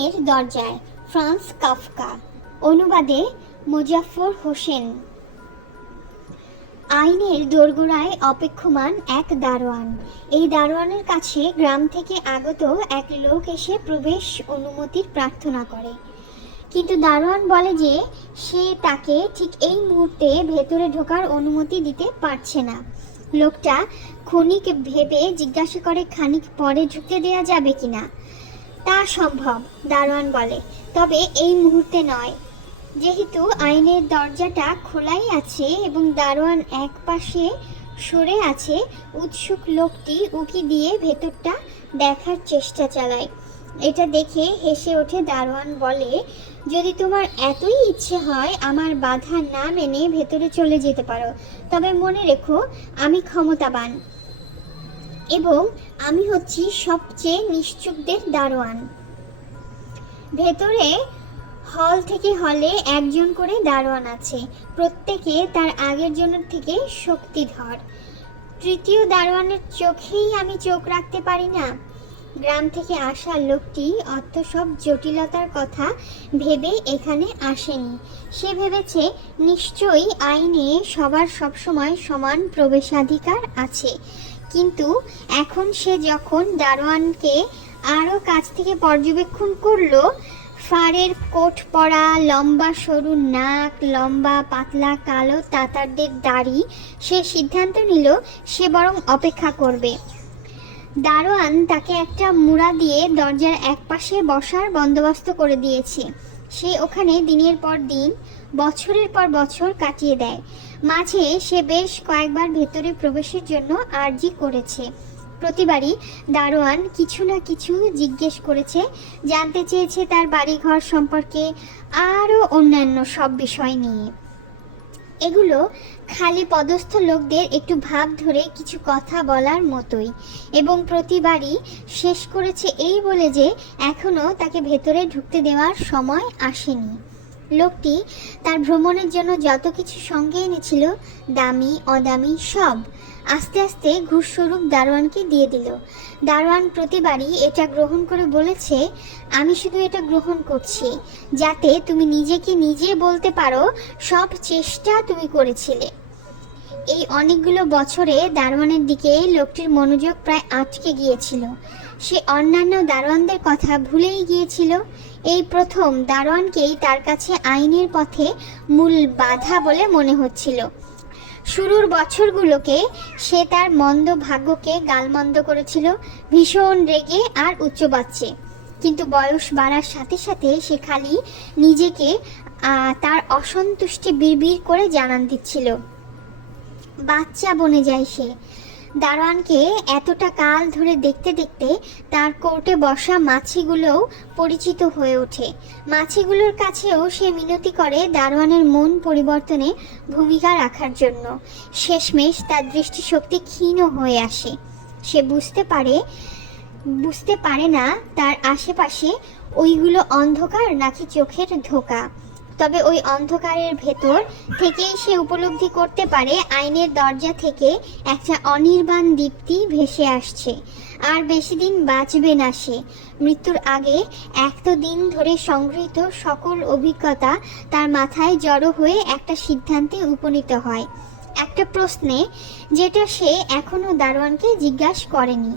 আইনের দরজায় France Kafka, অনুবাদে মুজাফর হোসেন। আইনের দোরগোড়ায় অপেক্ষমান এক দারোয়ান। এই দারোয়ানের কাছে গ্রাম থেকে আগত এক লোক এসে প্রবেশ অনুমতির প্রার্থনা করে। কিন্তু দারোয়ান বলে যে, সে তাকে ঠিক এই মুহূর্তে ভেতরে ঢোকার অনুমতি দিতে পারছে না। লোকটা ক্ষণিক ভেবে জিজ্ঞাসা করে খানিক পরে ঢুকতে দেওয়া যাবে কিনা। তা সম্ভব, দারোয়ান বলে। তবে এই মুহূর্তে নয়। যেহেতু আইনের দরজাটা খোলাই আছে এবং দারোয়ান এক পাশে সরে আছে, উৎসুক লোকটি উকি দিয়ে ভেতরটা দেখার চেষ্টা চালায়। এটা দেখে হেসে ওঠে দারোয়ান, বলে, যদি তোমার এতই ইচ্ছে হয় আমার বাধা না মেনে ভেতরে চলে যেতে পারো, তবে মনে রেখো আমি ক্ষমতাবান। এবং আমি হচ্ছি সবচেয়ে নিশ্চুকদের দারোয়ান। ভেতরে হল থেকে হলে একজন করে দারোয়ান আছে। প্রত্যেকে তার আগের জনের থেকে শক্তিধর। তৃতীয় দারোয়ানের চোখেই আমি চোখ রাখতে পারি না। গ্রাম থেকে আসা লোকটি অর্থ সব জটিলতার কথা ভেবে এখানে আসেনি। সে ভেবেছে, নিশ্চয়ই আইনে সবার সবসময় সমান প্রবেশাধিকার আছে। কিন্তু এখন সে যখন দারোয়ানকে আরও কাছ থেকে পর্যবেক্ষণ করল, ফাড়ের কোট পরা, লম্বা সরু নাক, লম্বা পাতলা কালো তাতারদের দাড়ি, সে সিদ্ধান্ত নিল সে বরং অপেক্ষা করবে। দারোয়ান তাকে একটা মুড়া দিয়ে দরজার একপাশে বসার বন্দোবস্ত করে দিয়েছে। সে ওখানে দিনের পর দিন, বছরের পর বছর কাটিয়ে দেয়। মাঝে সে বেশ কয়েকবার ভেতরে প্রবেশের জন্য আর্জি করেছে। প্রতিবারই দারোয়ান কিছু না কিছু জিজ্ঞেস করেছে, জানতে চেয়েছে তার বাড়িঘর সম্পর্কে আরও অন্যান্য সব বিষয় নিয়ে। এগুলো খালি পদস্থ লোকদের একটু ভাব ধরে কিছু কথা বলার মতোই এবং প্রতিবারই শেষ করেছে এই বলে যে এখনও তাকে ভেতরে ঢুকতে দেওয়ার সময় আসেনি। লোকটি তার ভ্রমণের জন্য যত কিছু সঙ্গে এনেছিল, দামি, অদামি সব, আস্তে আস্তে ঘুষস্বরূপ দারোয়ানকে দিয়ে দিল। দারোয়ান প্রতিবারই এটা গ্রহণ করে বলেছে, আমি শুধু এটা গ্রহণ করছি, যাতে তুমি নিজেকে নিজে বলতে পারো, সব চেষ্টা তুমি করেছিলে। এই অনেকগুলো বছরে দারোয়ানের দিকে লোকটির মনোযোগ প্রায় আটকে গিয়েছিল। সে অন্যান্য দারোয়ানদের কথা ভুলেই গিয়েছিল। এই প্রথম দারোয়ানকেই তার কাছে আইনের পথে মূল বাধা বলে মনে হচ্ছিল। শুরুর বছরগুলোকে সে তার মন্দ ভাগ্যকে গালমন্দ করেছিল, ভীষণ রেগে আর উচ্চ বাচ্চে। কিন্তু বয়স বাড়ার সাথে সাথে সে খালি নিজেকে তার অসন্তুষ্টি বিড়বিড় করে জানান দিচ্ছিল। বাচ্চা বনে যায় সে। দারোয়ানকে এতটা কাল ধরে দেখতে দেখতে তার কোর্টে বসা মাছিগুলোও পরিচিত হয়ে ওঠে। মাছিগুলোর কাছেও সে মিনতি করে দারোয়ানের মন পরিবর্তনে ভূমিকা রাখার জন্য। শেষমেশ তার দৃষ্টিশক্তি ক্ষীণ হয়ে আসে। সে বুঝতে পারে বুঝতে পারে না তার আশেপাশে ওইগুলো অন্ধকার নাকি চোখের ধোকা। তবে ওই অন্ধকারের ভেতর থেকেই সে উপলব্ধি করতে পারে আইনের দরজা থেকে একটা অনির্বাণ দীপ্তি ভেসে আসছে। আর বেশি দিন বাঁচবে না সে। মৃত্যুর আগে এত দিন ধরে সংগৃহীত সকল অভিজ্ঞতা তার মাথায় জড়ো হয়ে একটা সিদ্ধান্তে উপনীত হয়। একটা প্রশ্নে যেটা সে এখনও দারোয়ানকে জিজ্ঞাসা করেনি।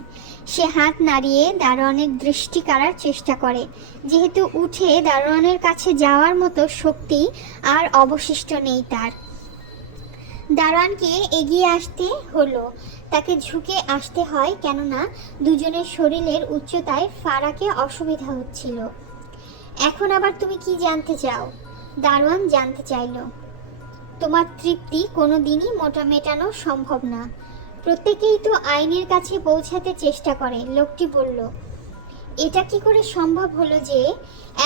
সে হাত নাড়িয়ে দারোয়ানের দৃষ্টি কাড়ার চেষ্টা করে। যেহেতু উঠে দারোয়ানের কাছে যাওয়ার মতো শক্তি আর অবশিষ্ট নেই তার। দারোয়ানকে এগিয়ে আসতে হলো। তাকে ঝুঁকে আসতে হয় কেননা দুজনের শরীরের উচ্চতায় ফারাকে অসুবিধা হচ্ছিল। এখন আবার তুমি কি জানতে চাও? দারোয়ান জানতে চাইলো। তোমার তৃপ্তি কোনো দিনই মোটা মেটানো সম্ভব না। প্রত্যেকেই তো আইনের কাছে পৌঁছাতে চেষ্টা করে, লোকটি বলল, এটা কি করে সম্ভব হলো যে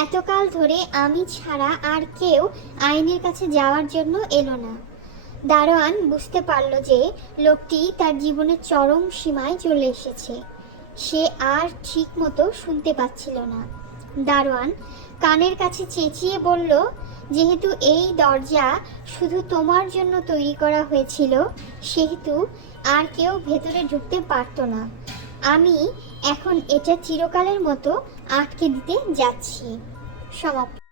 এতকাল ধরে আমি ছাড়া আর কেউ আইনের কাছে যাওয়ার জন্য এলো না? দারোয়ান বুঝতে পারল যে লোকটি তার জীবনের চরম সীমায় চলে এসেছে। সে আর ঠিক মতো শুনতে পাচ্ছিল না। দারোয়ান কানের কাছে চেঁচিয়ে বলল, যেহেতু এই দরজা শুধু তোমার জন্য তৈরি করা হয়েছিল, সেহেতু আর কেউ ভেতরে ঢুকতে পারতো না। আমি এখন এটা চিরকালের মতো আটকে দিতে যাচ্ছি। সমাপ্ত।